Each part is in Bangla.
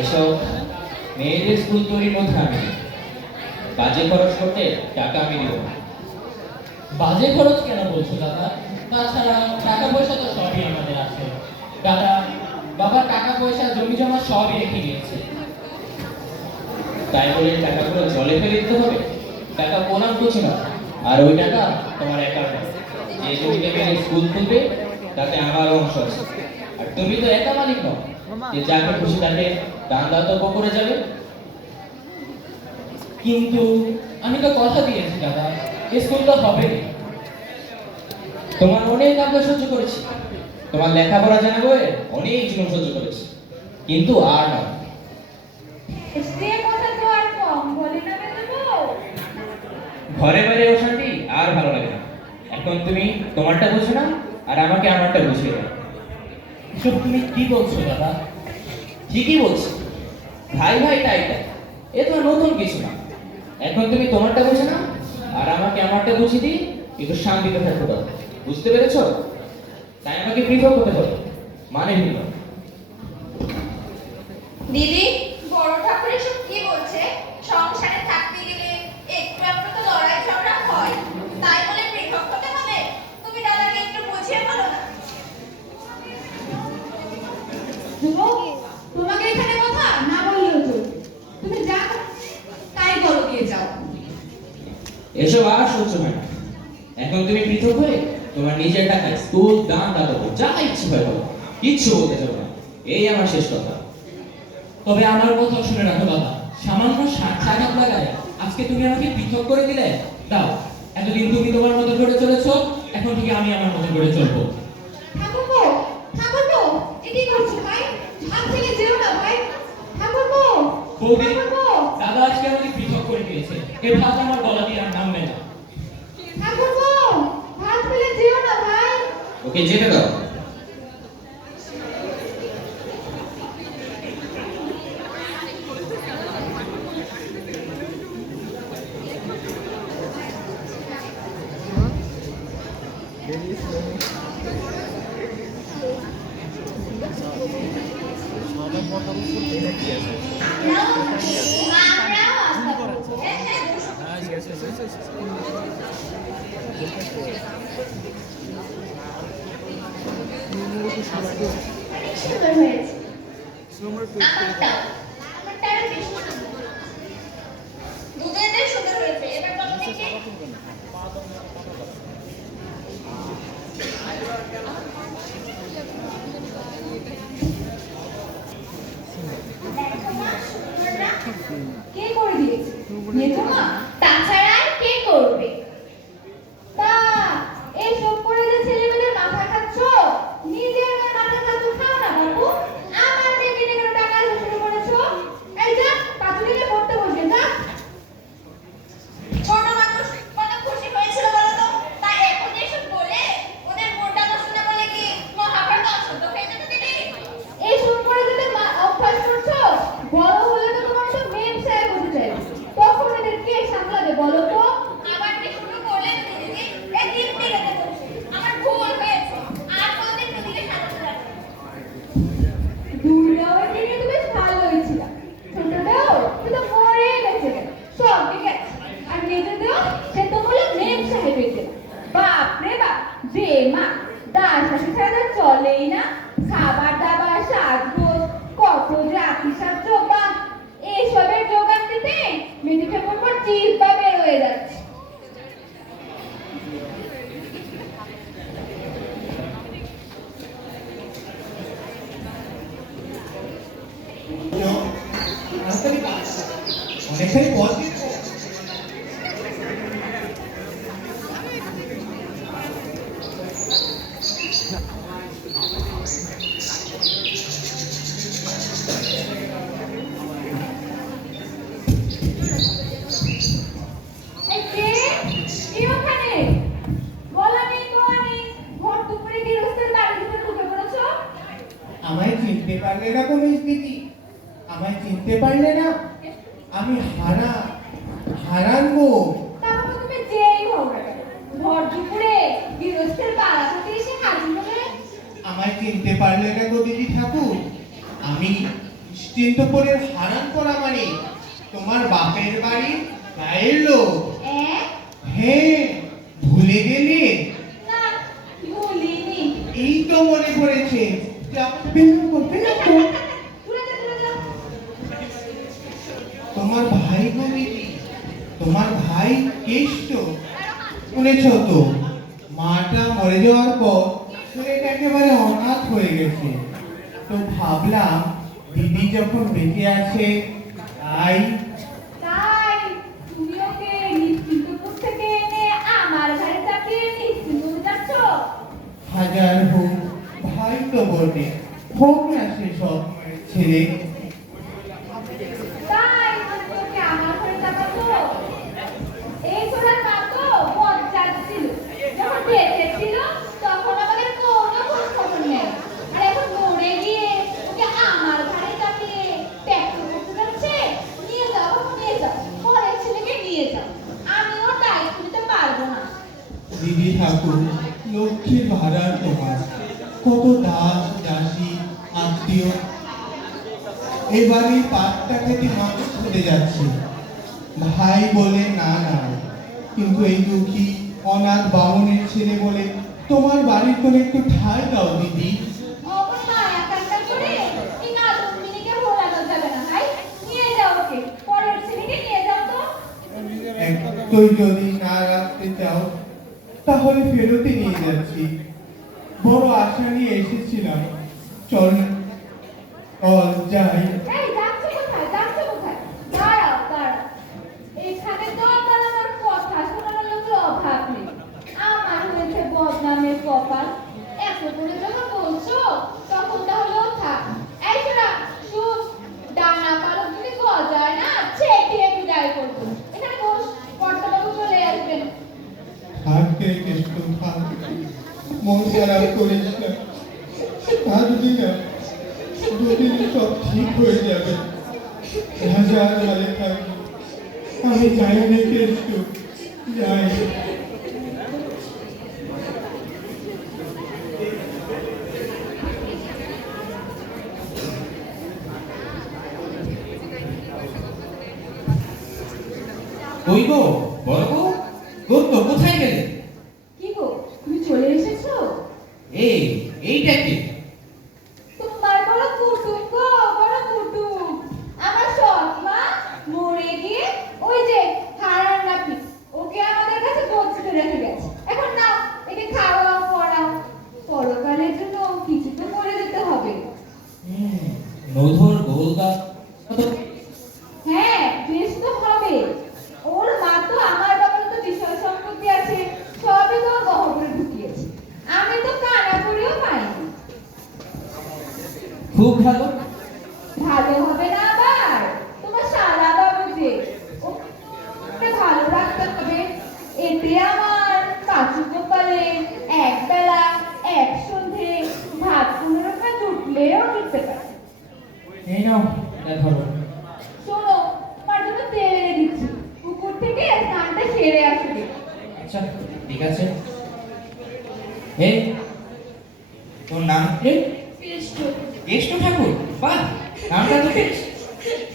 এসব মেয়েদের স্কুল তৈরির মধ্যে আমি নেই। বাজে খরচ করতে টাকা আমি দেবো না। বাজে খরচ কেন বলছো দাদা? তাছাড়া টাকা পয়সা তো সবই আমাদের আছে। দাদা বাবার টাকা পয়সা জমি জমা সবই রেখে গিয়েছে। তাই বলে টাকাগুলো জলে ফেলে দিতে হবে? টাকা কোলাম করছে না, আর ওই টাকা তোমার একার নয়। যে জমিতে মেয়ে স্কুল খুলবে তাতে আমারও অংশ আছে। আর তুমি তো একা মালিক নও যে যাকে খুশি তাকে দান দাতব্য করে যাবে। কিন্তু আমি তো কথা দিয়েছি দাদা, স্কুল তো হবে। তোমার অনেক আবদার সহ্য করেছি, তোমার লেখাপড়া জানাবো অনেক জীবন সহ্য করেছি, কিন্তু আর না। সে কথা তো আর কম বলে না বেদবু। ঘরে বাইরে অশান্তি আর ভালো লাগে না। এখন তুমি তোমারটা বুঝো না, আর আমাকে আমারটা বুঝিয়ে দাও। এসব তুমি কি বলছো দাদা? ঠিকই বলছি, ভাই ভাই তাই তাই, এ তো আর নতুন কিছু না। এখন তুমি তোমারটা বুঝো না, আর আমাকে আমারটা বুঝিয়ে দিই, একটু শান্তিতে থাকতে দাও। বুঝতে পেরেছো? তাই আমাকে পৃথক হতে হবে, মানে ভিন্ন। দিদি, বড় ঠাকুর এসব কি বলছে? সংসারে থাকতে গেলে একটু একটু তো লড়াই ঝগড়া হয়, তাই বলে পৃথক হতে হবে? তুমি দাদাকে একটু বুঝিয়ে বলো না। তোমাকে এখানে কথা না বললেও চলবে। তুমি যা তাই করো, দিয়ে যাও। এসব আর সহ্য হয় না। এখন তুমি পৃথক হয়ে তোমার নিজের টাকায় স্কুল দান দাতব্য যা ইচ্ছে হয় বলো, কিচ্ছু বলতে চাও না। এই আমার শেষ কথা। তবে আমার কথা শুনে রাখো দাদা, সামান্য সাক্ষাৎ লাগায় আজকে তুমি আমাকে পৃথক করে দিলে। দাও, এতদিন তুমি তোমার মতো করে চলেছো, এখন থেকে আমি আমার মতো করে চলবো। ঠাকুরপো, ঠাকুরপো, এ কি করছো ভাই? হাত থেকে যেও না ভাই। ঠাকুরপো, বৌদি, ঠাকুরপো, দাদা আজকে আমাকে পৃথক করে দিয়েছে, এ ভাত আমার গলা দিয়ে আর নামবে না। ঠাকুরপো, হাত ফেলে যেও না ভাই। ওকে যেতে দাও। আমরাও আশা করবো। অনেক সুন্দর হয়েছে। আমারটাও আরো বেশি সুন্দর। দুজনের সুন্দর হয়েছে। এবার বলো দেখি। দেখো মা, সুন্দর না? কে করে দিয়েছে? মেজো মা? তাছাড়া আর কে করবে? তা এসব করে যে ছেলেমেয়েদের মাথা খাচ্ছ, নিজের মাথা খাচ্ছ, খাও না বাবু। আমার মেয়েকে নিয়ে কেন টাকা আসা শুরু করেছো? এই যা, পাঁচুরিকে পড়তে বসবে, যা। ছোট মানুষ কত খুশি হয়েছিল বলো তো? তাই এখন এসব বলে ওদের মনটা নষ্ট না করলে কি মহাভারত অশুদ্ধ হয়ে যেত দিদি? এসব করে যদি অভ্যাস করছো, বড় হলে তো তোমার সব মেম সাহেব হতে চাইবে। তখন এদের কে সামলাবে বলো তো? আবার কি শুরু করলেন দিদি? এই দিন পেরোতে বলছে আমার ভুল হয়েছে, আর কোনদিন দিদিকে সাজাতে যাবে না। দুর্গাও দিনে তো বেশ ভালোই ছিল। ছোটটাও সে তো মরেই গেছে গা। সব ঠিক আছে। আর মেজোটাও সে তো বলে মেম সাহেব হয়েছে গা। বাপ রে বাপ, যে মা দাস শাশি ছাড়া তো চলেই না। খাবার দাবার সাজগোজ কত যে আতিসার জোগান, এসবের জোগান দিতে মেজো ঠাকুরপোর জিহ্বা বের হয়ে যাচ্ছে। অনেকটাই পথ এই কে? কে ওখানে? বলা নেই কোয়া নেই, ভোর দুপুরে গৃহস্থের বাড়ির ভিতরে ঢুকে পড়েছো? আমায় চিনতে পারলে না তো মিস দিদি? আমায় চিনতে পারলে না? আমি হারান গো। তারপর তুমি যেই হও না কেন, ভর দুপুরে গৃহস্থের বাড়া থেকে এসে হাজির হলে। আমায় চিনতে পারলে না গো দিদি ঠাকুর? আমি নিশ্চিন্তপুরের হারানপাড়া মানে তোমার বাপের বাড়ি গায়ের লোক। হ্যাঁ, ভুলে গেলে? না, ভুলিনি। এই তো মনে পড়েছে যে আমাকে বিয়ে করতে না তো। দূরে যা, দূরে যা। তোমার ভাই গো দিদি, তোমার ভাই কেষ্ট, শুনেছ তো মাটা মরে যাওয়ার পর ছেলেটা একেবারে অনাথ হয়ে গেছে। তো ভাবলাম দিদি যখন বেঁচে আছে তাই তাই তুমি ওকে নিশ্চিন্তপুর থেকে এনে আমার ঘরে চাপিয়ে নিশ্চিন্তপুর যাচ্ছ? হাজার হোক ভাই তো বটে, হোক না সে সব ছেলে। তাই তোকে আমার ঘরে চাপাতো? এই ছোড়ার মা তো বজ্জাত ছিল। যখন বেঁচে ছিল তখন আমাদের কোনো খোঁজ খবর নেই। আর এখন মরে গিয়ে ওকে আমার ঘরে চাপিয়ে ত্যাগ করতে যাচ্ছে। নিয়ে যাও বাবু, নিয়ে যাও, পরের ছেলেকে নিয়ে যাও। আমি ওর দায়িত্ব নিতে পারবো না। দিদি ঠাকুর লক্ষ্মীর ভাড়ার তোমার, কত দাস দাসী আত্মীয় এবারে পাটটা খেতে মানুষ হতে যাচ্ছে। ভাই বলে না না, কিন্তু এই দুঃখী অনাথ বামনের ছেলে বলে তোমার বাড়ির কোন একটু ঠাঁই দাও দিদি। অমন মায়া কান্না করে এই নাদুমিনীকে ভোলানো যাবে না ভাই। নিয়ে যাও ওকে, পরের ছেলেকে নিয়ে যাও তো। তুই যদি না রাখতে চাও তাহলে ফেরতই নিয়ে যাচ্ছি। বড় আশা নিয়ে এসেছিলাম। চল না, চল যাই। এই যাচ্ছ কোথায়, যাচ্ছ কোথায়? দাঁড়াও, দাঁড়াও। এখানে তো আপনার আমার কথা শোনানোর লোকের অভাব নেই। আমার হয়েছে বদনামের কপাল। এত করে যখন বলছো তখন তাহলেও থাক। এই শোনা, শুন, ডানা পালক যদি গজায় না ছেটিয়ে বিদায় করবো। এখানে বস, কর্তাবাবু চলে আসবেন। থাকতে কেষ্ট থাক, মন খারাপ করিস না। থাকবি না, দুদিন সব ঠিক হয়ে যাবে। হাজার ভালো থাকবি, আমি চাই না কেষ্ট, যাই। কই গো বড় গো, তোর তো কোথায় গেলে? কি গো, তুমি চলে এসেছো? এইটা কি? তোমার বড় কুটুম গো, বড় কুটুম। আমার সৎ মা মরে গিয়ে ওই যে হারার নাপি ওকে আমাদের কাছে গচ্ছিত রেখে গেছে। এখন না, একে খাওয়াও পড়াও, পরকালের জন্য কিছু তো করে দিতে হবে। নধর গোলগা হ্যাঁ, বেশ তো হবে। ওর মা তো আমার বাবার তো বিষয় সম্পত্তি আছে, সবই তো ওর গহবরে ঢুকিয়েছে। আমি তো কানা করেও পাইনি। খুব ভালো। ভালো হবে না আবার? তোমার সারা বাবু যে ওকে ভালো রাখতে হবে। এতে আমার কাঁচু কপালে এক বেলা এক সন্ধে ভাত 15 টাকা জুটলেও জুটতে পারে। এই নাও, এটা ধরো। শোনো, তোমার জন্য তেল এনে দিচ্ছি। পুকুর থেকে স্নানটা সেরে আসবে। আচ্ছা ঠিক আছে। হে, তোর নাম কি? কেষ্ট। কেষ্ট ঠাকুর? বাহ, নামটা তো বেশ।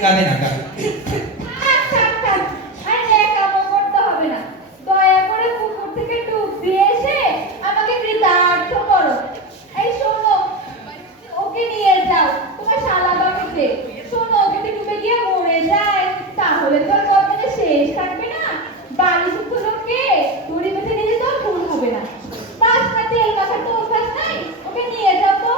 কাঁদে না, কাঁদে। থাক, থাক, থাক। আর ন্যাকামো করতে হবে না। দয়া করে পুকুর থেকে ডুব দিয়ে এসে আমাকে কৃতার্থ করো। এই শোনো, ওকে নিয়ে যাও তোমার শালা বাড়িতে। শোনো, ওকে যদি ডুবে গিয়ে মরে যায় তাহলে তো আর বদনামে শেষ থাকবে না। বাড়ি শুদ্ধ লোককে দড়ি বেঁধে নিয়ে যেতেও ভুল হবে না। বাস না, তেল মাখার তো অভ্যাস নাই। ওকে নিয়ে যাও তো।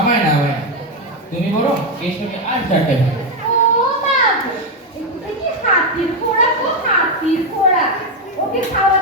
আমায় না, আমায় না। তুমি বলো কেষ্টকে আর চারটে ভাই। ও মা, এটা কি হাতির ঘোড়া? তো হাতির ঘোড়া। ওকে খাওয়া